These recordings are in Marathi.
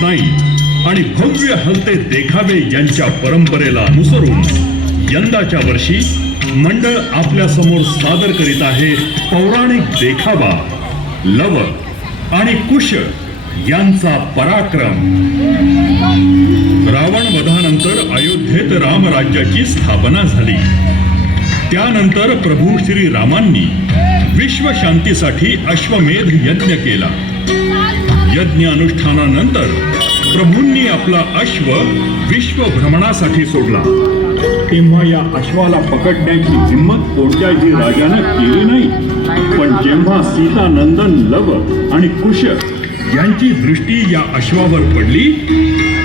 रोषणाई आणि भव्य हलते देखावे यांच्या परंपरेला अनुसरून यंदाच्या वर्षी मंडळ आपल्या समोर सादर करीत आहे पौराणिक देखावा लव आणि कुश यांचा पराक्रम. रावण वधानंतर अयोध्येत रामराज्याची स्थापना झाली. त्यानंतर प्रभू श्री रामांनी विश्वशांतीसाठी अश्वमेध यज्ञ केला. यज्ञ अनुष्ठानानंतर प्रभूंनी आपला अश्व विश्वभ्रमणासाठी सोडला. तेव्हा या अश्वाला पकडण्याची हिंमत कोणत्याही राजानं केली नाही. पण जेव्हा सीतानंदन लव आणि कुश यांची दृष्टी या अश्वावर पडली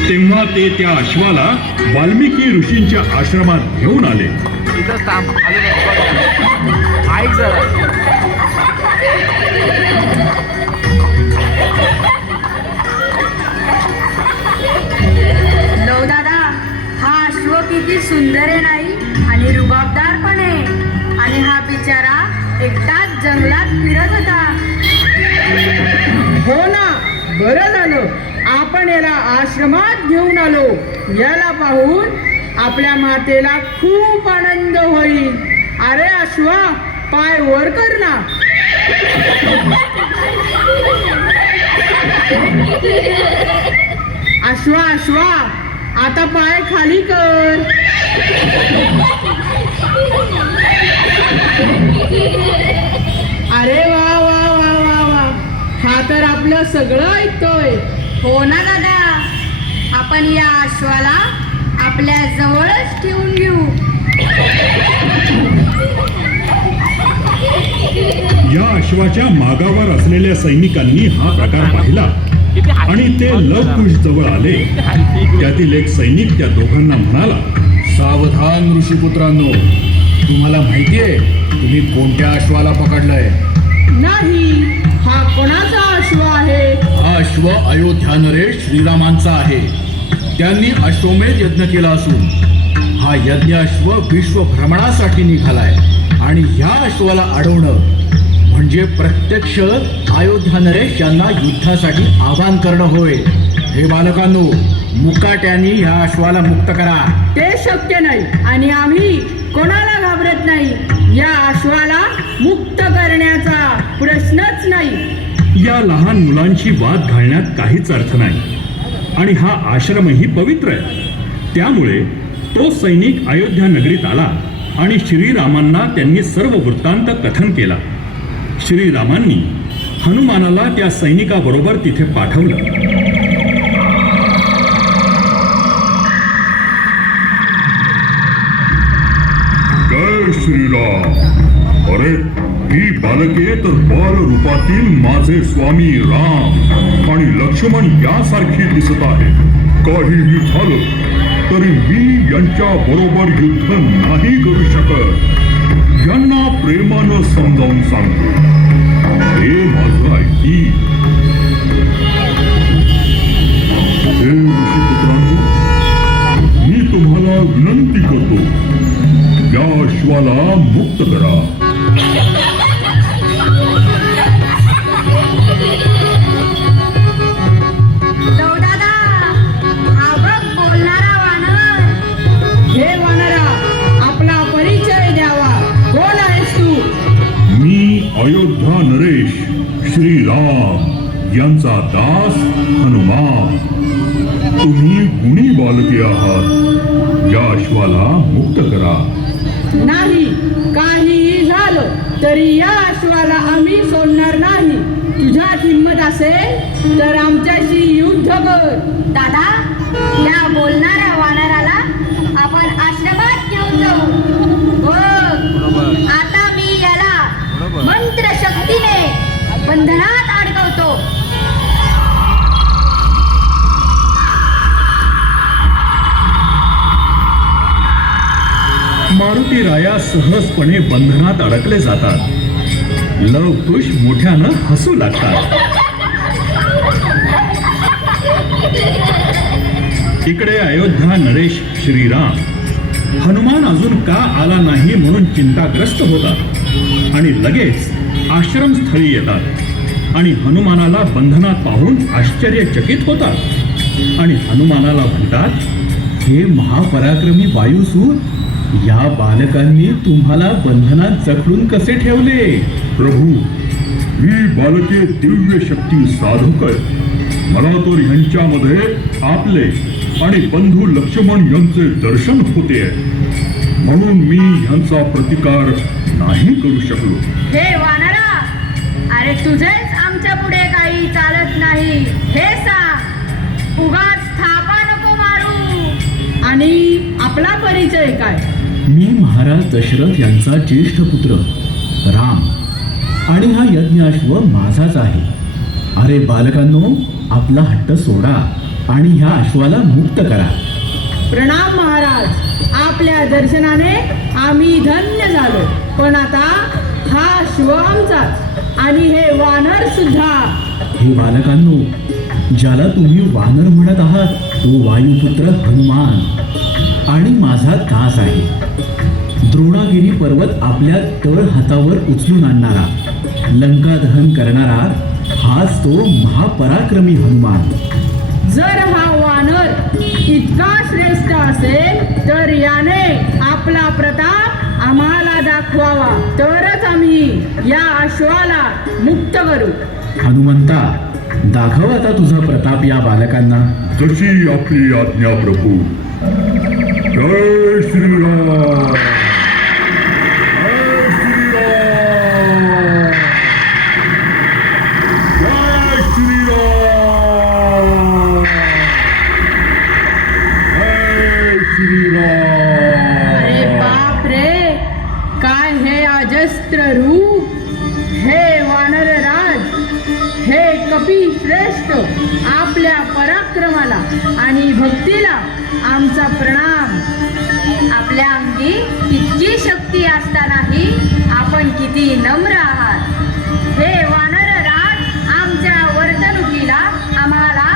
तेव्हा ते त्या अश्वाला वाल्मिकी ऋषींच्या आश्रमात घेऊन आले. दादा, हा अश्व किती सुंदर आहे नाही आणि रुबाबदार पण आहे. आणि हा बिचारा एकटाच जंगलात फिरत होता. हो ना, बरं झालं आपण याला आश्रमात घेऊन आलो. याला पाहून आपल्या मातेला खूप आनंद होईल. अरे अश्वा, पाय वर कर ना. अश्वा अश्वा, आता पाय खाली कर. अरे वा वा वा वा वा, हा तर आपलं सगळं ऐकतोय. हो ना दादा, आपण या अश्वाला आपल्या जवळच ठेवून घेऊ. या अश्वाच्या मागावर असलेल्या सैनिकांनी हा प्रकार पाहिला आणि ते लवकुश जवळ आले. त्यातील एक सैनिक त्या दोघांना म्हणाला, सावधान ऋषीपुत्रांनो, तुम्हाला माहितीये तुम्ही कोणत्या अश्वाला पकडलंय? नाही, हा कोणाचा अश्व आहे? हा अश्व अयोध्या नरेश श्रीरामांचा आहे. त्यांनी अश्वमेध यज्ञ केला असून हा यज्ञ अश्व विश्वभ्रमणासाठी निघालाय. आणि ह्या अश्वाला अडवणं म्हणजे प्रत्यक्ष अयोध्या नरेश यांना युद्धासाठी आवाहन करणं होय. हे बालकांनो, मुकाट्याने ह्या अश्वाला मुक्त करा. ते शक्य नाही आणि आम्ही कोणाला घाबरत नाही. या अश्वाला मुक्त करण्याचा प्रश्नच नाही. या लहान मुलांशी वाद घालण्यात काहीच अर्थ नाही आणि हा आश्रमही पवित्र आहे. त्यामुळे तो सैनिक अयोध्या नगरीत आला आणि श्रीरामांना त्यांनी सर्व वृत्तांत कथन केला. श्रीरामांनी हनुमानाला त्या सैनिकाबरोबर तिथे पाठवलं. जय श्रीराम. अरे, ही बालके तर बाल रूपातील माझे स्वामी राम आणि लक्ष्मण यासारखी दिसत आहे. काहीही झालं तरी मी यांच्या बरोबर युद्ध नाही करू शकत. यांना प्रेमानं समजावून सांगतो, हे माझं ऐकी. हे ऋषीपुत्रांनो, मी तुम्हाला विनंती करतो, या अश्वाला मुक्त करा. दादा, हा बघ बोलणारा वानर. हे वानरा, आपला परिचय द्यावा. कोण आहेस तू? मी अयोध्या नरेश श्रीराम यांचा दास हनुमान. तुम्ही गुणी बालके आहात. या अश्वाला मुक्त करा. नाही, काहीही झालं तरी या अश्वाला आम्ही सोडणार नाही. तुझ्यात हिंमत असेल तर आमच्याशी युद्ध कर. दादा, या बोलणाऱ्या वानराला आपण आश्रमात घेऊन जाऊ. बघ, आता मी याला मंत्र शक्तीने बंधनात अडकवतो. मारुती राया सहजपणे बंधनात अडकले जातात. लवकुश मोठ्यानं हसू लागतात. इकडे अयोध्या नरेश श्रीराम हनुमान अजून का आला नाही म्हणून चिंताग्रस्त होतात आणि लगेच आश्रमस्थळी येतात आणि हनुमानाला बंधनात पाहून आश्चर्यचकित होतात. आणि हनुमानाला म्हणतात, हे महापराक्रमी वायुसूर, या बालकांनी तुम्हाला बंधनात जखडून कसे ठेवले? प्रभू, ही बालके दिव्य शक्ती साधूक आहेत. मला तर ह्यांच्यामध्ये आपले आणि बंधू लक्ष्मण यांचे दर्शन होते, म्हणून मी ह्यांचा प्रतिकार नाही करू शकलो. हे वानरा, अरे तुझेच आमच्या पुढे काही चालत नाही हे सांग. उगाच थापा नको मारू. आणि आपला परिचय काय? मी महाराज दशरथ यांचा ज्येष्ठ पुत्र राम, आणि हा यज्ञाश्व माझाच आहे. अरे बालकांनो, आपला हट्ट सोडा आणि ह्या अश्वाला मुक्त करा. प्रणाम महाराज, आपल्या दर्शनाने आम्ही धन्य झालो. पण आता हा अश्व आमचाच आणि हे वानर सुद्धा. हे बालकांनो, ज्याला तुम्ही वानर म्हणत आहात तो वायुपुत्र हनुमान आणि माझा दास आहे. द्रोणागिरी पर्वत आपल्या तळ हातावर उचलून आणणारा, लंका दहन करणारा हाच तो महापराक्रमी हनुमान. जर हा वानर इतका श्रेष्ठ असेल तर याने आपला प्रताप आम्हाला दाखवावा, तरच आम्ही या अश्वाला मुक्त करू. हनुमंता, दाखव आता तुझा प्रताप या बालकांना. जशी आपली आज्ञा प्रभू. जय श्रीराम. जय श्रीराम. जय श्रीराम. अरे बाप रे, काय हे अजस्त्र रूप, हे वानर राज, हे कपी श्रेष्ठ, आपल्या पराक्रमाला आणि भक्तीला आमचा प्रणाम. आपल्या अंगी इतकी शक्ती असतानाही आपण किती नम्र आहात. हे वानर राज, आमच्या वर्तणुकीला आम्हाला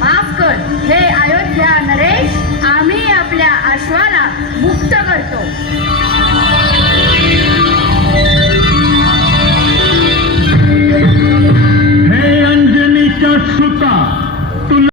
माफ कर. हे अयोध्या नरेश, आम्ही आपल्या अश्वाला मुक्त करतो.